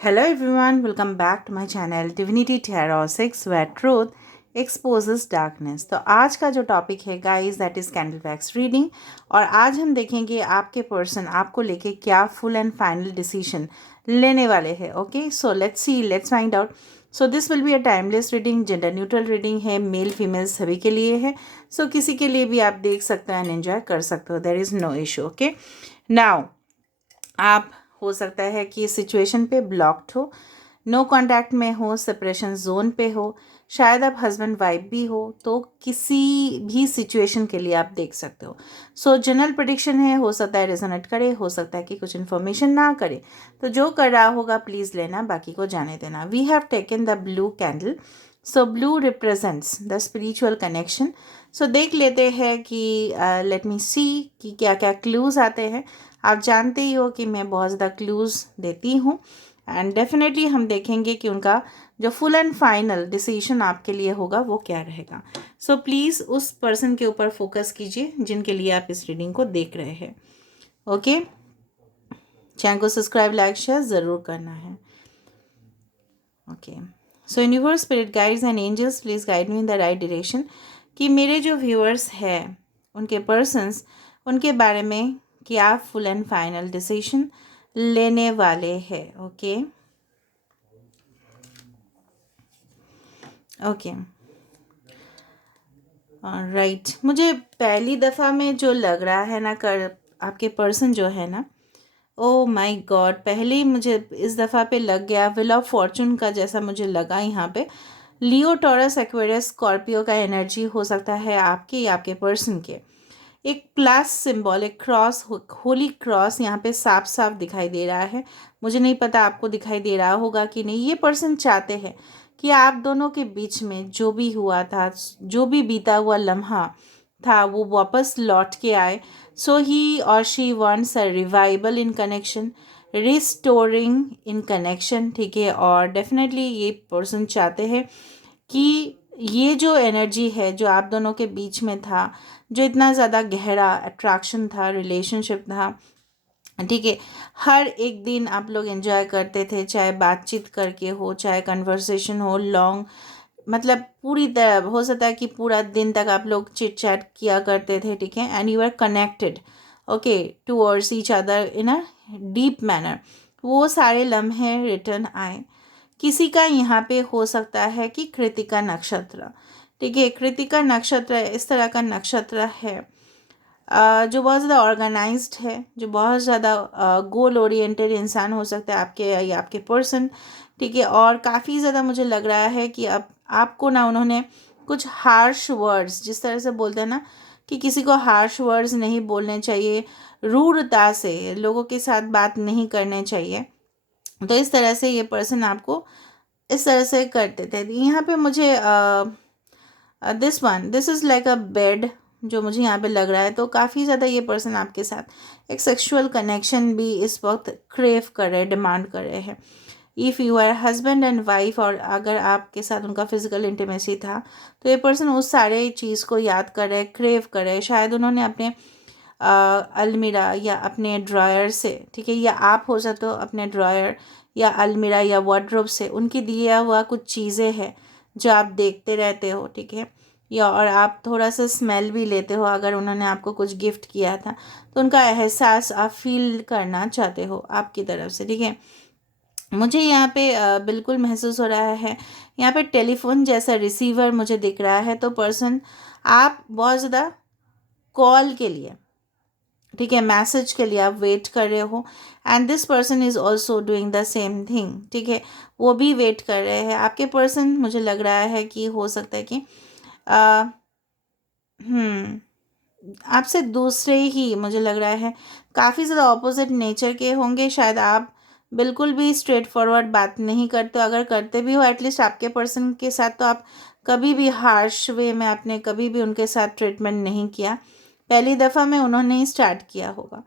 Hello everyone, welcome back to my channel Divinity Tarot 6 where truth exposes darkness। तो आज का जो topic है guys that is candle wax reading. और आज हम देखेंगे आपके पर्सन आपको लेके क्या फुल एंड फाइनल डिसीजन लेने वाले हैं। Okay, so let's see, let's find out. So this will be a timeless reading, gender neutral reading है, मेल फीमेल सभी के लिए है। सो किसी के लिए भी आप देख सकते हैं एंड एंजॉय कर सकते हो, there is no issue. Okay, now आप हो सकता है कि इस सिचुएशन पे ब्लॉक्ड हो, नो कांटेक्ट में हो, सेपरेशन जोन पे हो, शायद आप हस्बैंड वाइफ भी हो, तो किसी भी सिचुएशन के लिए आप देख सकते हो। सो जनरल प्रेडिक्शन है, हो सकता है रेजोनेट करे, हो सकता है कि कुछ इन्फॉर्मेशन ना करे। तो जो कर रहा होगा प्लीज़ लेना, बाकी को जाने देना। We have taken the blue candle. So blue represents the spiritual connection. So देख लेते हैं कि लेट मी सी कि क्या क्या क्लूज आते हैं। आप जानते ही हो कि मैं बहुत ज़्यादा क्लूज़ देती हूँ एंड डेफिनेटली हम देखेंगे कि उनका जो फुल एंड फाइनल डिसीजन आपके लिए होगा वो क्या रहेगा। सो प्लीज़ उस पर्सन के ऊपर फोकस कीजिए जिनके लिए आप इस रीडिंग को देख रहे हैं। ओके, चैनल को सब्सक्राइब लाइक शेयर ज़रूर करना है। Okay, so universe spirit guides and angels please guide me in the right direction कि मेरे जो व्यूअर्स हैं उनके पर्सन्स उनके बारे में क्या फुल एंड फाइनल डिसीजन लेने वाले हैं। ओके ओके राइट, मुझे पहली दफ़ा में जो लग रहा है ना कर आपके पर्सन जो है ना, ओ माय गॉड, पहले ही मुझे इस दफ़ा पे लग गया व्हील ऑफ फॉर्चून का जैसा मुझे लगा यहाँ पे। लियो, टॉरस, एक्वेरियस, स्कॉर्पियो का एनर्जी हो सकता है आपके या आपके पर्सन के। एक प्लस सिंबल, एक क्रॉस, होली क्रॉस यहाँ पे साफ साफ दिखाई दे रहा है। मुझे नहीं पता आपको दिखाई दे रहा होगा कि नहीं। ये पर्सन चाहते हैं कि आप दोनों के बीच में जो भी हुआ था, जो भी बीता हुआ लम्हा था, वो वापस लौट के आए। सो ही और she wants a revival in connection, restoring in connection. ठीक है, और डेफिनेटली ये पर्सन चाहते हैं कि ये जो एनर्जी है जो आप दोनों के बीच में था, जो इतना ज़्यादा गहरा अट्रैक्शन था, रिलेशनशिप था, ठीक है, हर एक दिन आप लोग एंजॉय करते थे, चाहे बातचीत करके हो, चाहे कन्वर्सेशन हो, लॉन्ग, मतलब पूरी तरह हो सकता है कि पूरा दिन तक आप लोग चिट चैट किया करते थे। ठीक है, and you are connected okay towards each other in a deep manner. वो सारे लम्हे रिटर्न आए। किसी का यहाँ पे हो सकता है कि कृतिका नक्षत्र, ठीक है, कृतिका नक्षत्र इस तरह का नक्षत्र है जो बहुत ज़्यादा ऑर्गेनाइज्ड है, जो बहुत ज़्यादा गोल ओरिएंटेड इंसान हो सकता है आपके या आपके पर्सन। ठीक है, और काफ़ी ज़्यादा मुझे लग रहा है कि अब आपको ना उन्होंने कुछ हार्श वर्ड्स, जिस तरह से बोलते हैं ना कि किसी को हार्श वर्ड्स नहीं बोलने चाहिए, रूढ़ता से लोगों के साथ बात नहीं करने चाहिए, तो इस तरह से ये पर्सन आपको इस तरह से करते थे। यहाँ पे मुझे this is like a bed जो मुझे यहाँ पे लग रहा है। तो काफ़ी ज़्यादा ये पर्सन आपके साथ एक सेक्सुअल कनेक्शन भी इस वक्त क्रेव कर रहे, डिमांड कर रहे हैं। If you are husband and wife, और अगर आपके साथ उनका फिजिकल इंटीमेसी था, तो ये पर्सन उस सारे चीज़ को याद कर रहे, क्रेव कर रहे। शायद उन्होंने अपने अलमीरा या अपने ड्रायर से, ठीक है, या आप हो सकते हो अपने ड्रायर या अलमीरा या वार्डरोब से उनकी दिया हुआ कुछ चीज़ें हैं जो आप देखते रहते हो। ठीक है, या और आप थोड़ा सा स्मेल भी लेते हो अगर उन्होंने आपको कुछ गिफ्ट किया था, तो उनका एहसास आप फील करना चाहते हो आपकी तरफ से। ठीक है, मुझे यहाँ पे बिल्कुल महसूस हो रहा है, यहाँ पे टेलीफोन जैसा रिसीवर मुझे दिख रहा है। तो पर्सन आप बहुत ज़्यादा कॉल के लिए, ठीक है, मैसेज के लिए आप वेट कर रहे हो, and this person is also doing the same thing. ठीक है, वो भी वेट कर रहे हैं। आपके पर्सन मुझे लग रहा है कि हो सकता है कि आ, आपसे दूसरे ही मुझे लग रहा है काफ़ी ज़्यादा ऑपोजिट नेचर के होंगे। शायद आप बिल्कुल भी स्ट्रेट फॉरवर्ड बात नहीं करते हो, अगर करते भी हो एटलीस्ट आपके पर्सन के साथ, तो आप कभी भी हार्श वे में आपने कभी भी उनके साथ ट्रीटमेंट नहीं किया, पहली दफ़ा में उन्होंने ही स्टार्ट किया होगा।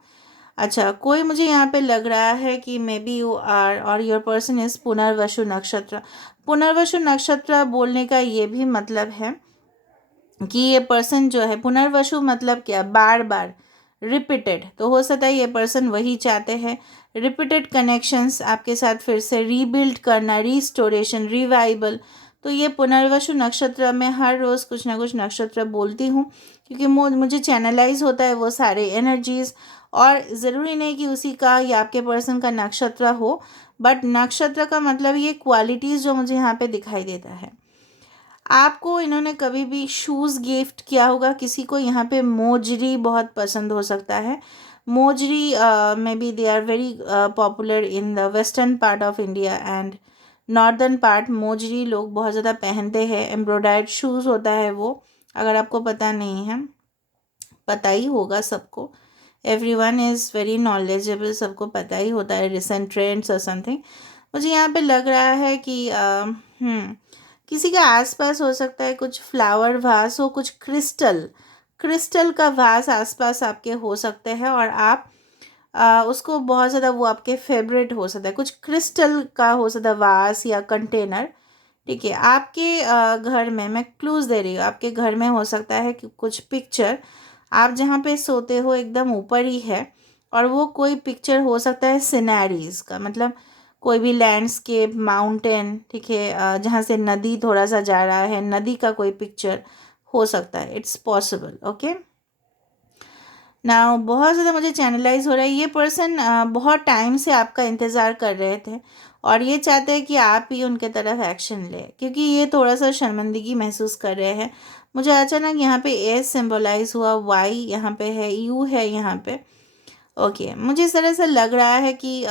अच्छा, कोई मुझे यहाँ पे लग रहा है कि मे बी यू आर और योर पर्सन इज़ पुनर्वसु नक्षत्र। पुनर्वसु नक्षत्र बोलने का ये भी मतलब है कि ये पर्सन जो है, पुनर्वसु मतलब क्या, बार बार, रिपीटेड। तो हो सकता है ये पर्सन वही चाहते हैं, रिपीटेड कनेक्शंस आपके साथ फिर से रीबिल्ड करना, रिस्टोरेशन, रिवाइवल। तो ये पुनर्वसु नक्षत्र में हर रोज़ कुछ ना कुछ नक्षत्र बोलती हूँ, क्योंकि मुझे चैनलाइज होता है वो सारे एनर्जीज़। और ज़रूरी नहीं कि उसी का या आपके पर्सन का नक्षत्र हो, बट नक्षत्र का मतलब ये क्वालिटीज़ जो मुझे यहाँ पे दिखाई देता है। आपको इन्होंने कभी भी शूज़ गिफ्ट किया होगा किसी को। यहाँ पे मोजरी बहुत पसंद हो सकता है। Mojari maybe they are very popular in the western part of India and northern part. Mojari लोग बहुत ज़्यादा पहनते हैं। एम्ब्रॉयडर्ड शूज़ होता है वो, अगर आपको पता नहीं है, पता ही होगा सबको। एवरीवन इज़ वेरी नॉलेजेबल, सबको पता ही होता है रिसेंट ट्रेंड्स और समथिंग। मुझे यहाँ पे लग रहा है कि किसी के आसपास हो सकता है कुछ फ्लावर वास हो, कुछ क्रिस्टल का वास आसपास आपके हो सकते हैं, और आप उसको बहुत ज़्यादा, वो आपके फेवरेट हो सकता है। कुछ क्रिस्टल का हो सकता है वास या कंटेनर, ठीक है। आपके घर में, मैं क्लूज़ दे रही हूँ, आपके घर में हो सकता है कि कुछ पिक्चर, आप जहाँ पे सोते हो एकदम ऊपर ही है, और वो कोई पिक्चर हो सकता है सिनेरीज़ का, मतलब कोई भी लैंडस्केप, माउंटेन, ठीक है, जहाँ से नदी थोड़ा सा जा रहा है, नदी का कोई पिक्चर हो सकता है। It's possible, okay. ना बहुत ज़्यादा मुझे चैनलाइज हो रहा है। ये पर्सन बहुत टाइम से आपका इंतज़ार कर रहे थे, और ये चाहते हैं कि आप ही उनके तरफ एक्शन लें, क्योंकि ये थोड़ा सा शर्मिंदगी महसूस कर रहे हैं। मुझे अचानक यहाँ पे एस सिम्बलाइज हुआ, वाई यहाँ पे है, यू है यहाँ पे, ओके। मुझे इस तरह से लग रहा है कि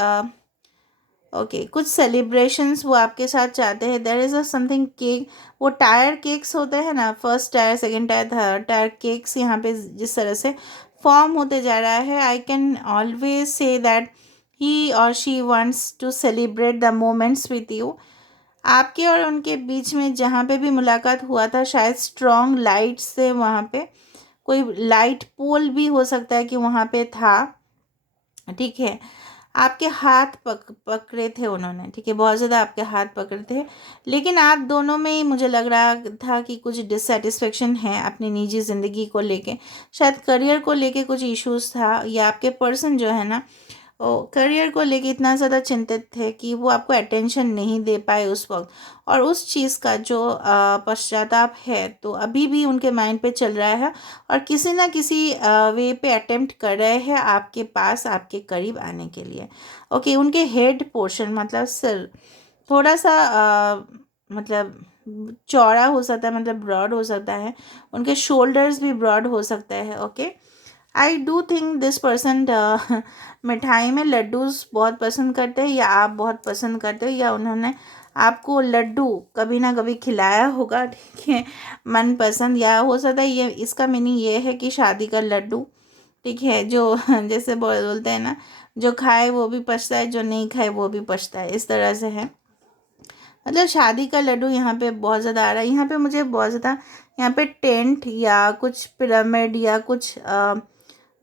ओके कुछ सेलिब्रेशंस वो आपके साथ चाहते हैं। There is a something cake, वो टायर केक्स होते हैं ना, first tier, second tier, third tier cakes यहाँ पे जिस तरह से फॉर्म होते जा रहा है, I can always say that he और she wants to celebrate the moments with you. आपके और उनके बीच में जहाँ पे भी मुलाकात हुआ था, शायद स्ट्रॉन्ग लाइट से, वहाँ पे कोई लाइट पोल भी हो सकता है कि वहाँ पे था, ठीक है। आपके हाथ पकड़े थे उन्होंने, ठीक है, बहुत ज़्यादा आपके हाथ पकड़े थे। लेकिन आप दोनों में ही मुझे लग रहा था कि कुछ डिससेटिस्फेक्शन है अपनी निजी ज़िंदगी को लेके, शायद करियर को लेके कुछ इश्यूज़ था, या आपके पर्सन जो है ना, करियर को लेके इतना ज़्यादा चिंतित थे कि वो आपको अटेंशन नहीं दे पाए उस वक्त, और उस चीज़ का जो पश्चाताप है तो अभी भी उनके माइंड पे चल रहा है, और किसी ना किसी वे पे अटेम्प्ट कर रहे हैं आपके पास, आपके करीब आने के लिए, ओके। उनके हेड पोर्शन, मतलब सिर थोड़ा सा मतलब चौड़ा हो सकता है, मतलब ब्रॉड हो सकता है, उनके शोल्डर्स भी ब्रॉड हो सकता है, okay. I do think this person मिठाई में लड्डूस बहुत पसंद करते हैं, या आप बहुत पसंद करते हो, या उन्होंने आपको लड्डू कभी ना कभी खिलाया होगा, ठीक है, मनपसंद। या हो सकता है ये, इसका मीनिंग ये है कि शादी का लड्डू, ठीक है, जो जैसे बोलते हैं ना, जो खाए वो भी पछता है, जो नहीं खाए वो भी पछता है, इस तरह से है। मतलब शादी का लड्डू यहाँ पे बहुत ज़्यादा आ रहा है। यहाँ पे मुझे बहुत ज़्यादा, यहाँ पे टेंट या कुछ पिरामिड या कुछ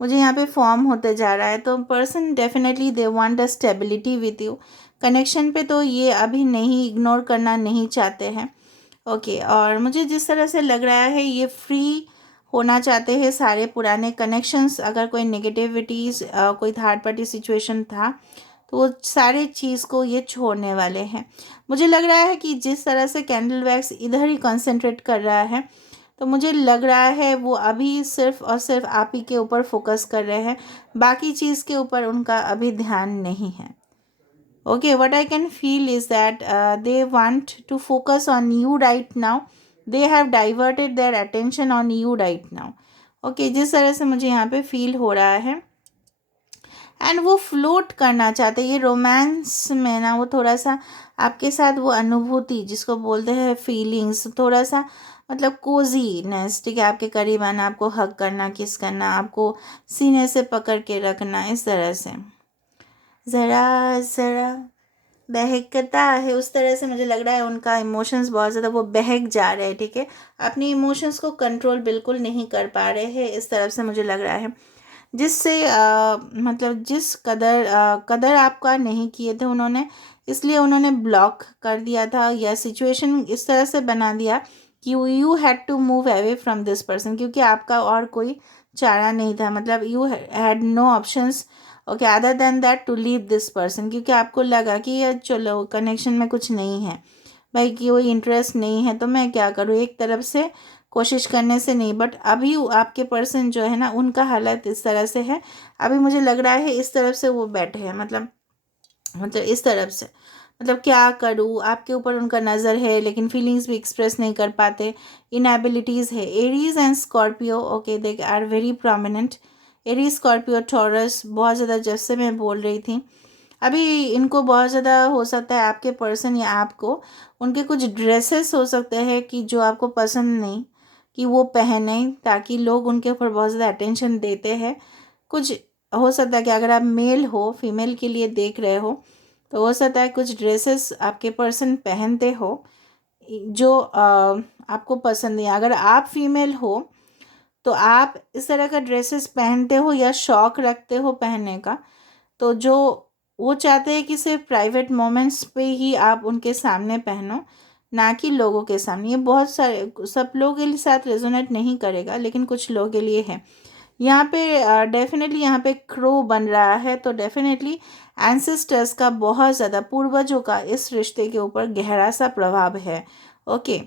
मुझे यहाँ पे फॉर्म होते जा रहा है। तो person definitely they want a stability with you. Connection पे तो ये अभी नहीं, इग्नोर करना नहीं चाहते हैं, ओके। और मुझे जिस तरह से लग रहा है ये फ्री होना चाहते हैं सारे पुराने कनेक्शंस। अगर कोई नेगेटिविटीज़, कोई थर्ड पार्टी सिचुएशन था, तो वो सारे चीज़ को ये छोड़ने वाले हैं। मुझे लग रहा है कि जिस तरह से कैंडल वैक्स इधर ही कंसंट्रेट कर रहा है, तो मुझे लग रहा है वो अभी सिर्फ और सिर्फ आप ही के ऊपर फोकस कर रहे हैं, बाकी चीज़ के ऊपर उनका अभी ध्यान नहीं है, okay. What I can feel is that they want to focus on you right now, they have diverted their attention on you right now, okay. जिस तरह से मुझे यहाँ पे फील हो रहा है, एंड वो फ्लोट करना चाहते हैं ये रोमांस में ना, वो थोड़ा सा आपके साथ वो अनुभूति जिसको बोलते हैं फीलिंग्स, थोड़ा सा मतलब कोजीनेस, ठीक है, आपके करीब आना, आपको हग करना, किस करना, आपको सीने से पकड़ के रखना, इस तरह से ज़रा ज़रा बहकता है, उस तरह से मुझे लग रहा है उनका इमोशंस बहुत ज़्यादा वो बहक जा रहे हैं, ठीक है। अपनी इमोशंस को कंट्रोल बिल्कुल नहीं कर पा रहे हैं, इस तरफ से मुझे लग रहा है। जिससे मतलब जिस कदर आपका नहीं किए थे उन्होंने, इसलिए उन्होंने ब्लॉक कर दिया था, या सिचुएशन इस तरह से बना दिया कि you had to move away from this person, क्योंकि आपका और कोई चारा नहीं था, मतलब you had no options, okay, other than that to leave this person, क्योंकि आपको लगा कि ये चलो कनेक्शन में कुछ नहीं है भाई, कि कोई इंटरेस्ट नहीं है, तो मैं क्या करूँ, एक तरफ से कोशिश करने से नहीं। बट अभी आपके पर्सन जो है ना, उनका हालत इस तरह से है, अभी मुझे लग रहा है इस तरफ से वो बैठे हैं, मतलब इस तरफ से, मतलब क्या करूँ, आपके ऊपर उनका नज़र है लेकिन फीलिंग्स भी एक्सप्रेस नहीं कर पाते, इनएबिलिटीज़ है। Aries and Scorpio, okay, they are very prominent. Aries, Scorpio, Taurus बहुत ज़्यादा, जैसे मैं बोल रही थी अभी, इनको बहुत ज़्यादा हो सकता है आपके पर्सन या आपको उनके कुछ ड्रेसेस हो सकते हैं कि जो आपको पसंद नहीं, कि वो पहने, ताकि लोग उनके ऊपर बहुत ज़्यादा अटेंशन देते हैं। कुछ हो सकता है कि अगर आप मेल हो, फीमेल के लिए देख रहे हो, तो हो सकता है कुछ ड्रेसेस आपके पर्सन पहनते हो जो आपको पसंद नहीं। अगर आप फीमेल हो तो आप इस तरह का ड्रेसेस पहनते हो या शौक रखते हो पहनने का, तो जो वो चाहते हैं कि सिर्फ प्राइवेट मोमेंट्स पे ही आप उनके सामने पहनो, ना कि लोगों के सामने। ये बहुत सारे, सब लोगों के लिए साथ रेजोनेट नहीं करेगा, लेकिन कुछ लोगों के लिए है। यहाँ पे डेफिनेटली यहाँ पे क्रो बन रहा है, तो डेफिनेटली एंसेस्टर्स का बहुत ज़्यादा, पूर्वजों का इस रिश्ते के ऊपर गहरा सा प्रभाव है। Okay,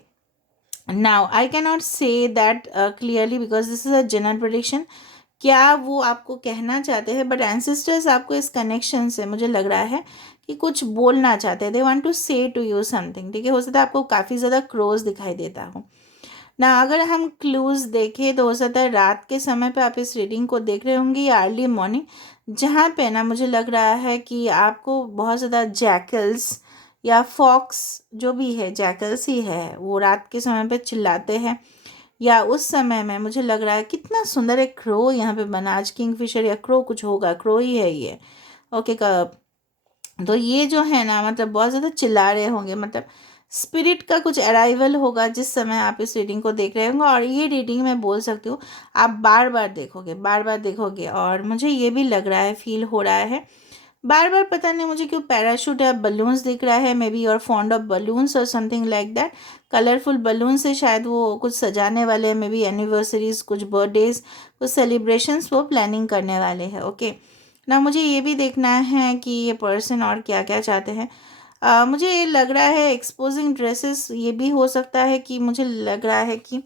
now I can not say that clearly because this is a general prediction, क्या वो आपको कहना चाहते हैं, बट एंसेस्टर्स आपको इस कनेक्शन से मुझे लग रहा है कि कुछ बोलना चाहते हैं, दे वांट टू से टू यू समथिंग। ठीक है, हो सकता है आपको काफ़ी ज़्यादा क्रोज दिखाई देता हो ना। अगर हम क्लूज़ देखें तो हो सकता है रात के समय पे आप इस रीडिंग को देख रहे होंगे या अर्ली मॉर्निंग, जहाँ पे ना मुझे लग रहा है कि आपको बहुत ज़्यादा जैकल्स या फॉक्स, जो भी है जैकल्स ही है, वो रात के समय पे चिल्लाते हैं। या उस समय में मुझे लग रहा है कितना सुंदर एक क्रो यहाँ पे बना, आज किंगफिशर या क्रो कुछ होगा, क्रो ही है ये। ओके, तो ये जो है ना, मतलब बहुत ज़्यादा चिल्ला रहे होंगे, मतलब स्पिरिट का कुछ अराइवल होगा जिस समय आप इस रीडिंग को देख रहे होंगे। और ये रीडिंग मैं बोल सकती हूँ आप बार बार देखोगे, बार बार देखोगे। और मुझे ये भी लग रहा है, फील हो रहा है बार बार, पता नहीं मुझे क्यों, पैराशूट या बलून्स दिख रहा है, मे बी और फॉन्ड ऑफ बलून्स और something like that. Colourful balloon से शायद वो कुछ सजाने वाले हैं, मे बी एनिवर्सरीज, कुछ बर्थडेज, कुछ सेलिब्रेशंस वो प्लानिंग करने वाले हैं। ओके, ना मुझे ये भी देखना है कि ये पर्सन और क्या क्या चाहते हैं। मुझे ये लग रहा है एक्सपोजिंग ड्रेसेस, ये भी हो सकता है कि मुझे लग रहा है कि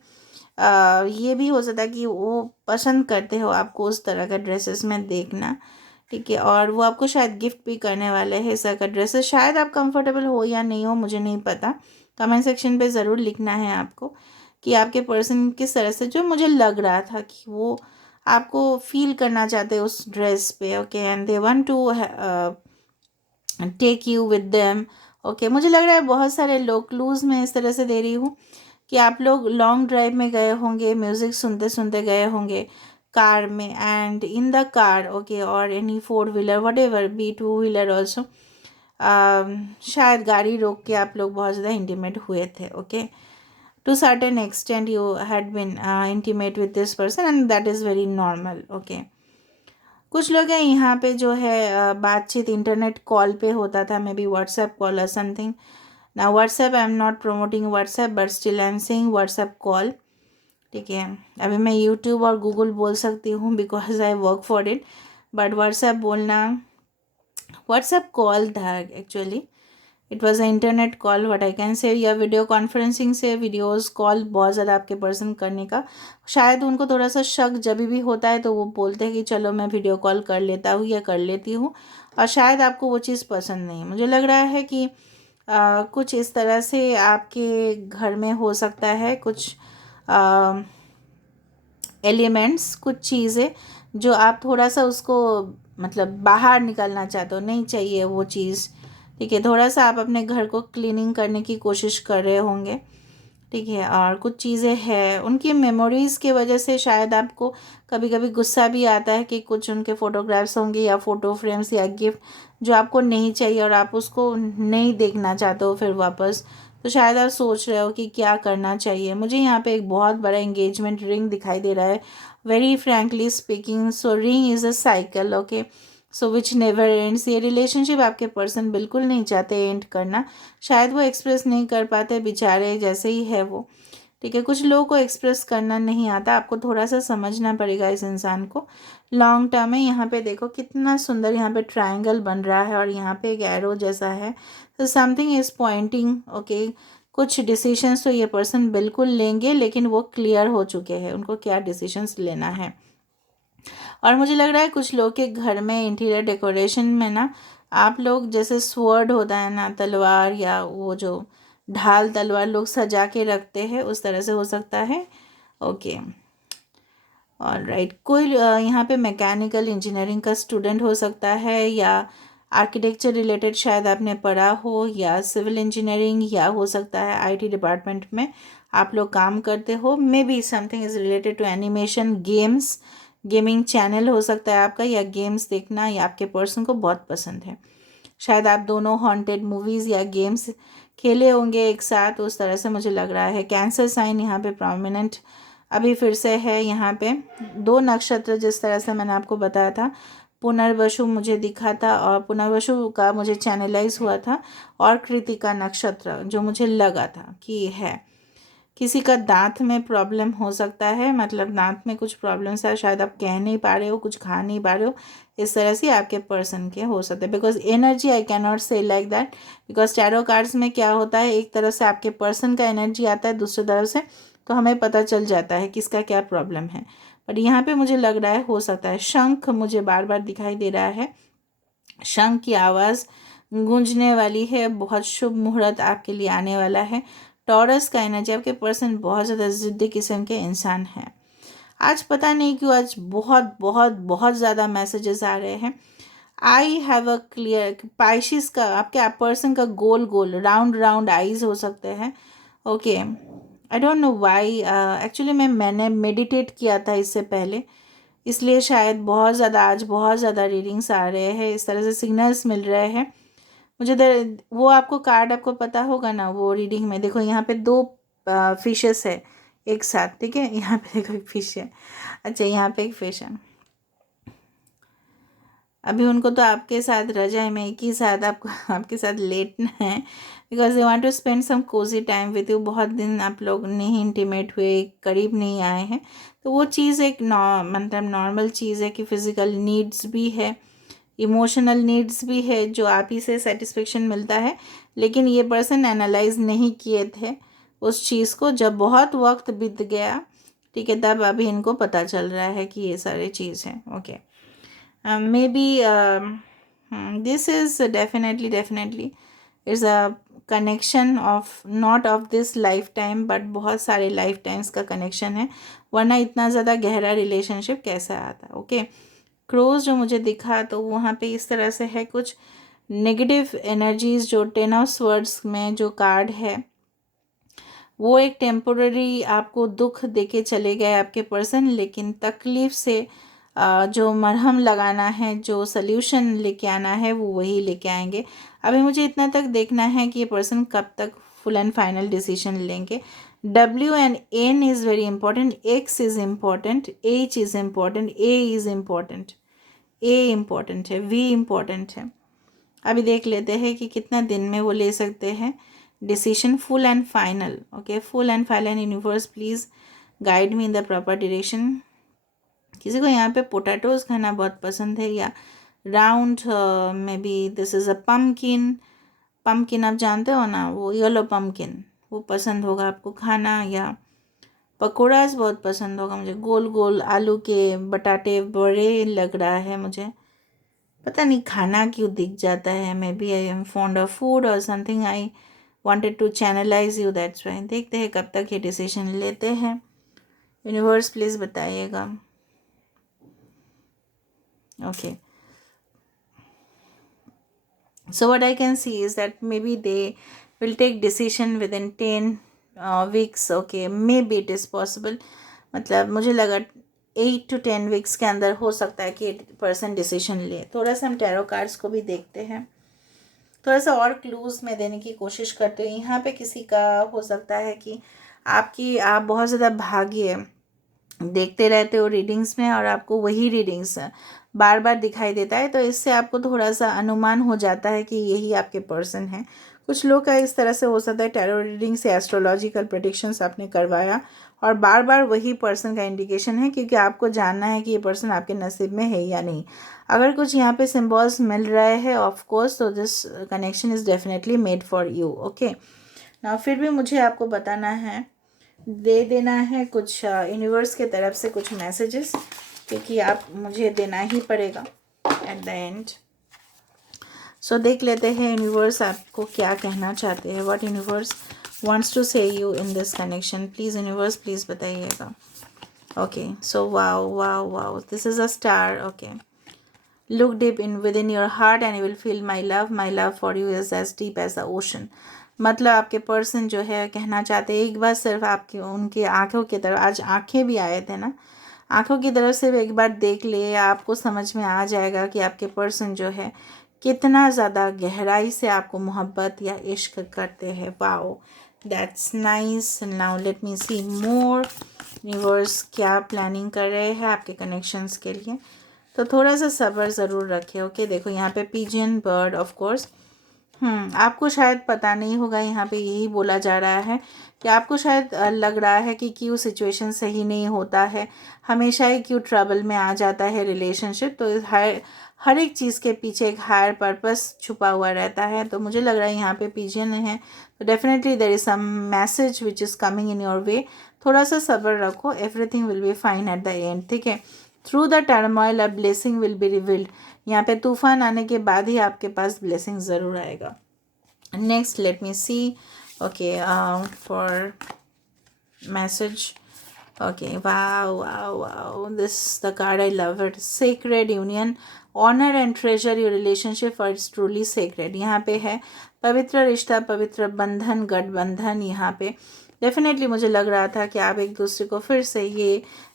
ये भी हो सकता है कि वो पसंद करते हो आपको उस तरह का ड्रेसेस में देखना। ठीक है, और वो आपको शायद गिफ्ट भी करने वाले हैं इस तरह का ड्रेसेस। शायद आप कंफर्टेबल हो या नहीं हो, मुझे नहीं पता, कमेंट सेक्शन पे ज़रूर लिखना है आपको कि आपके पर्सन किस तरह से, जो मुझे लग रहा था कि वो आपको फील करना चाहते हैं उस ड्रेस पे। Okay, and they want to take you with them. Okay, मुझे लग रहा है बहुत सारे लोग, क्लूज़ में इस तरह से दे रही हूँ कि आप लोग लॉन्ग ड्राइव में गए होंगे, म्यूज़िक सुनते सुनते गए होंगे कार में, and in the car, okay, और any four wheeler, whatever, be two wheeler also, शायद गाड़ी रोक के आप लोग बहुत ज़्यादा इंटीमेट हुए थे। Okay, to certain extent you had been intimate with this person and that is very normal. Okay, कुछ लोग हैं यहाँ पे जो है बातचीत इंटरनेट कॉल पे होता था, मे बी व्हाट्सएप कॉल और समथिंग। ना WhatsApp, I am not promoting WhatsApp, but still I am saying WhatsApp call. ठीक है, अभी मैं यूट्यूब और गूगल बोल सकती हूँ because I work for it, but WhatsApp बोलना, व्हाट्सएप कॉल था actually, it was a internet call, what I can say, या वीडियो कॉन्फ्रेंसिंग से वीडियोस कॉल बहुत ज़्यादा आपके पर्सन करने का, शायद उनको थोड़ा सा शक जब भी होता है तो वो बोलते हैं कि चलो मैं वीडियो कॉल कर लेता हूँ या कर लेती हूँ, और शायद आपको वो चीज़ पसंद नहीं है। मुझे लग रहा है कि कुछ इस तरह से आपके घर में हो सकता है कुछ एलिमेंट्स, कुछ चीज़ें जो आप थोड़ा सा उसको, मतलब बाहर निकालना चाहते हो, नहीं चाहिए वो चीज़। ठीक है, थोड़ा सा आप अपने घर को क्लीनिंग करने की कोशिश कर रहे होंगे। ठीक है, और कुछ चीज़ें हैं उनकी मेमोरीज़ की वजह से, शायद आपको कभी कभी गुस्सा भी आता है कि कुछ उनके फ़ोटोग्राफ्स होंगे या फ़ोटो फ्रेम्स या गिफ्ट जो आपको नहीं चाहिए और आप उसको नहीं देखना चाहते हो फिर वापस, तो शायद आप सोच रहे हो कि क्या करना चाहिए। मुझे यहाँ पे एक बहुत बड़ा एंगेजमेंट रिंग दिखाई दे रहा है, very frankly speaking, so ring is a cycle. Okay, so which never ends. ये रिलेशनशिप आपके पर्सन बिल्कुल नहीं चाहते एंड करना, शायद वो एक्सप्रेस नहीं कर पाते बेचारे, जैसे ही है वो, ठीक है, कुछ लोगों को एक्सप्रेस करना नहीं आता, आपको थोड़ा सा समझना पड़ेगा इस इंसान को लॉन्ग टर्म में। यहाँ पे देखो कितना सुंदर यहाँ पे ट्रायंगल बन रहा है और यहाँ पे एक एरो जैसा है, तो समथिंग इज़ पॉइंटिंग। ओके, कुछ डिसीशंस तो ये पर्सन बिल्कुल लेंगे, लेकिन वो क्लियर हो चुके हैं उनको क्या डिसीशंस लेना है। और मुझे लग रहा है कुछ लोग के घर में इंटीरियर डेकोरेशन में ना, आप लोग जैसे स्वॉर्ड होता है ना, तलवार, या वो जो ढाल तलवार लोग सजा के रखते हैं, उस तरह से हो सकता है। ओके, और राइट, कोई यहाँ पे मैकेनिकल इंजीनियरिंग का स्टूडेंट हो सकता है, या आर्किटेक्चर रिलेटेड शायद आपने पढ़ा हो, या सिविल इंजीनियरिंग, या हो सकता है आईटी डिपार्टमेंट में आप लोग काम करते हो। Maybe something is related to animation, games, gaming channel हो सकता है आपका, या गेम्स देखना या आपके पर्सन को बहुत पसंद है। शायद आप दोनों हॉन्टेड मूवीज़ या गेम्स खेले होंगे एक साथ, उस तरह से मुझे लग रहा है। कैंसर साइन यहाँ पे प्रोमिनेंट अभी फिर से है। यहाँ पे 2 नक्षत्र जिस तरह से मैंने आपको बताया था, पुनर्वसु मुझे दिखा था, और पुनर्वसु का मुझे चैनलाइज हुआ था, और कृतिका नक्षत्र जो मुझे लगा था कि है। किसी का दांत में प्रॉब्लम हो सकता है, मतलब दांत में कुछ प्रॉब्लम्स है, शायद आप कह नहीं पा रहे हो, कुछ खा नहीं पा रहे हो, इस तरह से आपके पर्सन के हो सकते हैं। Because energy I can not say like that, because tarot cards में क्या होता है, एक तरफ से आपके पर्सन का एनर्जी आता है, दूसरी तरफ से तो हमें पता चल जाता है किसका क्या प्रॉब्लम है। बट यहाँ पे मुझे लग रहा है हो सकता है शंख मुझे बार बार दिखाई दे रहा है, शंख की आवाज़ गूंजने वाली है, बहुत शुभ मुहूर्त आपके लिए आने वाला है। टॉरस का एनर्जी, आपके पर्सन बहुत ज़्यादा ज़िद्दी किस्म के इंसान हैं। आज पता नहीं क्यों आज बहुत बहुत बहुत ज़्यादा मैसेजेस आ रहे हैं। आई हैव अ क्लियर, पाइशिस का आपके पर्सन का गोल गोल राउंड राउंड आईज हो सकते हैं। Okay, I don't know why, actually मैंने मेडिटेट किया था इससे पहले, इसलिए शायद बहुत ज़्यादा आज बहुत ज़्यादा रीडिंग्स आ रहे हैं, इस तरह से सिग्नल्स मिल रहे हैं मुझे। वो आपको कार्ड आपको पता होगा ना, वो रीडिंग में देखो यहाँ पे 2 फिशेस है एक साथ, ठीक है, यहाँ पे देखो एक फिश है, अच्छा यहाँ पे एक फिश है। अभी उनको तो आपके साथ रजाई में एक ही साथ आपको आपके साथ लेटना है, because they want to spend some cosy time with you. बहुत दिन आप लोग नहीं इंटीमेट हुए, करीब नहीं आए हैं, तो वो चीज़ एक मतलब नॉर्मल चीज़ है कि फिज़िकल नीड्स भी है, इमोशनल नीड्स भी है, जो आप ही से सेटिस्फेक्शन मिलता है। लेकिन ये पर्सन एनालाइज नहीं किए थे उस चीज़ को, जब बहुत वक्त बीत गया, ठीक है, तब अभी इनको पता चल रहा है कि ये सारी चीज़ है। Okay, may be this is definitely it's a connection of not of this life time, but बहुत सारे लाइफ टाइम्स का कनेक्शन है, वरना इतना ज़्यादा गहरा रिलेशनशिप कैसा आता। ओके, क्रोज जो मुझे दिखा तो वहाँ पे इस तरह से है, कुछ नेगेटिव एनर्जीज जो 10 ऑफ स्वर्ड्स में जो कार्ड है, वो एक टेम्पोररी आपको दुख देके चले गए आपके पर्सन, लेकिन तकलीफ़ से जो मरहम लगाना है, जो सल्यूशन लेके आना है, वो वही लेके आएंगे। अभी मुझे इतना तक देखना है कि ये पर्सन कब तक फुल एंड फाइनल डिसीजन लेंगे। W and N is very important, X is important, H is important, A is important, A important है, V important है। अभी देख लेते हैं कि कितना दिन में वो ले सकते हैं decision full and final. Okay, full and final, universe please guide me in the proper direction. किसी को यहाँ पे पोटैटोज खाना बहुत पसंद है, या round, may be this is a pumpkin. Pumpkin आप जानते हो ना, वो येलो पम्पकिन, वो पसंद होगा आपको खाना, या पकौड़ाज बहुत पसंद होगा मुझे, गोल गोल आलू के बटाटे बड़े लग रहा है मुझे, पता नहीं खाना क्यों दिख जाता है। Maybe I am fond of food और something, I wanted to channelise you, that's why. देखते हैं कब तक ये डिसीजन लेते हैं, यूनिवर्स प्लीज़ बताइएगा। Okay, so what I can see is that maybe they will take decision within 10 weeks. Okay, maybe it is possible, मतलब मुझे लगा 8 to 10 वीक्स के अंदर हो सकता है कि पर्सन डिसीजन ले। थोड़ा सा हम टैरो कार्ड्स को भी देखते हैं, थोड़ा सा और क्लूज़ में देने की कोशिश करते हैं। यहाँ पे किसी का हो सकता है कि आप बहुत ज़्यादा भाग्य देखते रहते हो रीडिंग्स में, और आपको वही रीडिंग्स बार बार दिखाई देता है, तो इससे आपको थोड़ा सा अनुमान हो जाता है कि यही आपके पर्सन हैं। कुछ लोग का इस तरह से हो सकता है टैरो रीडिंग से एस्ट्रोलॉजिकल प्रेडिक्शंस आपने करवाया और बार बार वही पर्सन का इंडिकेशन है, क्योंकि आपको जानना है कि ये पर्सन आपके नसीब में है या नहीं। अगर कुछ यहाँ पे सिम्बॉल्स मिल रहे हैं ऑफ कोर्स, तो this connection is definitely made for you. Okay ना, फिर भी मुझे आपको बताना है, दे देना है कुछ यूनिवर्स के तरफ से कुछ मैसेजेस, क्योंकि आप मुझे देना ही पड़ेगा एट द एंड। सो देख लेते हैं यूनिवर्स आपको क्या कहना चाहते हैं, what universe wants to say you in this connection. Please universe please बताइएगा। Okay so wow wow wow, this is a star. Okay, look deep in within your heart and you will feel my love for you is as deep as the ocean। मतलब आपके person जो है कहना चाहते हैं, एक बार सिर्फ आपकी उनकी आंखों की तरफ, आज आंखें भी आए थे ना, आंखों की तरफ से एक बार देख लिए, आपको समझ में आ जाएगा कि आपके पर्सन जो है कितना ज़्यादा गहराई से आपको मोहब्बत या इश्क करते हैं। Wow that's nice. Now let me see more universe क्या प्लानिंग कर रहे हैं आपके कनेक्शंस के लिए। तो थोड़ा सा सब्र ज़रूर रखें। ओके देखो यहाँ पे पिजन बर्ड ऑफ कोर्स, आपको शायद पता नहीं होगा, यहाँ पे यही बोला जा रहा है कि आपको शायद लग रहा है कि क्यों सिचुएशन सही नहीं होता है, हमेशा ही क्यों ट्रबल में आ जाता है रिलेशनशिप। तो हर एक चीज़ के पीछे एक हायर पर्पस छुपा हुआ रहता है। तो मुझे लग रहा है यहाँ पे पिजन है, तो definitely there is some message which is coming in your way. थोड़ा सा सब्र रखो, everything will be fine at the end. ठीक है, through the turmoil a blessing will be revealed. यहाँ पे तूफान आने के बाद ही आपके पास ब्लेसिंग ज़रूर आएगा। Next let me see. Okay for message. okay wow, this the card, I love it, sacred union, honor and treasure your relationship for it's truly sacred। यहाँ पे है पवित्र रिश्ता, पवित्र बंधन, गठबंधन। यहाँ पे डेफिनेटली मुझे लग रहा था कि आप एक दूसरे को फिर से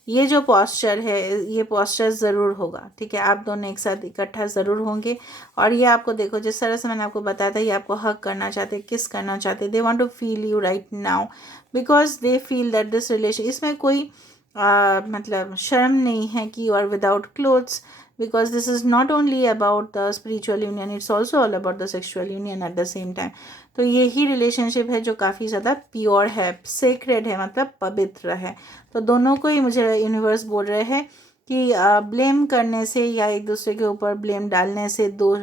ये जो पॉस्चर है, ये पॉस्चर ज़रूर होगा। ठीक है, आप दोनों एक साथ इकट्ठा ज़रूर होंगे। और ये आपको देखो, जिस तरह से मैंने आपको बताया था, ये आपको हक करना चाहते, किस करना चाहते, they want to feel you right now because they feel that this relation, इसमें कोई मतलब शर्म नहीं है कि you are without clothes, because this is not only about the spiritual union, it's also all about the sexual union at the same time. तो यही relationship है जो काफ़ी ज़्यादा प्योर है, सेक्रेड है, मतलब पवित्र है। तो दोनों को ही मुझे यूनिवर्स बोल रहे हैं कि ब्लेम करने से या एक दूसरे के ऊपर ब्लेम डालने से, दो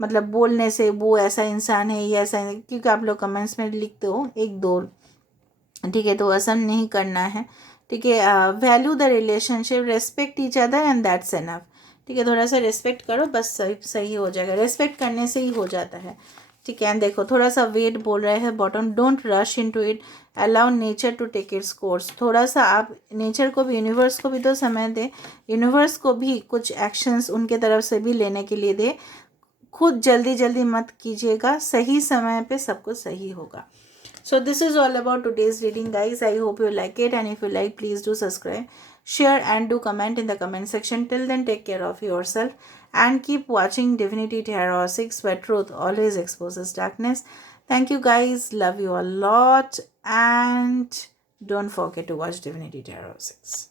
मतलब बोलने से वो ऐसा इंसान है, ये ऐसा है, क्योंकि आप लोग कमेंट्स में लिखते हो एक दो, ठीक है, तो ऐसा नहीं करना है। ठीक है, value the relationship, respect each other and that's enough. ठीक है, थोड़ा सा रेस्पेक्ट करो, बस सही हो जाएगा, रेस्पेक्ट करने से ही हो जाता है। ठीक है, देखो थोड़ा सा वेट बोल रहे हैं bottom, don't rush into it, allow nature to take its course. थोड़ा सा आप नेचर को भी, यूनिवर्स को भी तो समय दे, यूनिवर्स को भी कुछ एक्शंस उनके तरफ से भी लेने के लिए दे। खुद जल्दी मत कीजिएगा, सही समय पे सब कुछ सही होगा। So this is all about today's reading, guys. I hope you like it, and if you like, please do subscribe, share and do comment in the comment section. Till then, take care of yourself and keep watching Divinity Tarot 6, where truth always exposes darkness. Thank you, guys. Love you a lot, and don't forget to watch Divinity Tarot 6.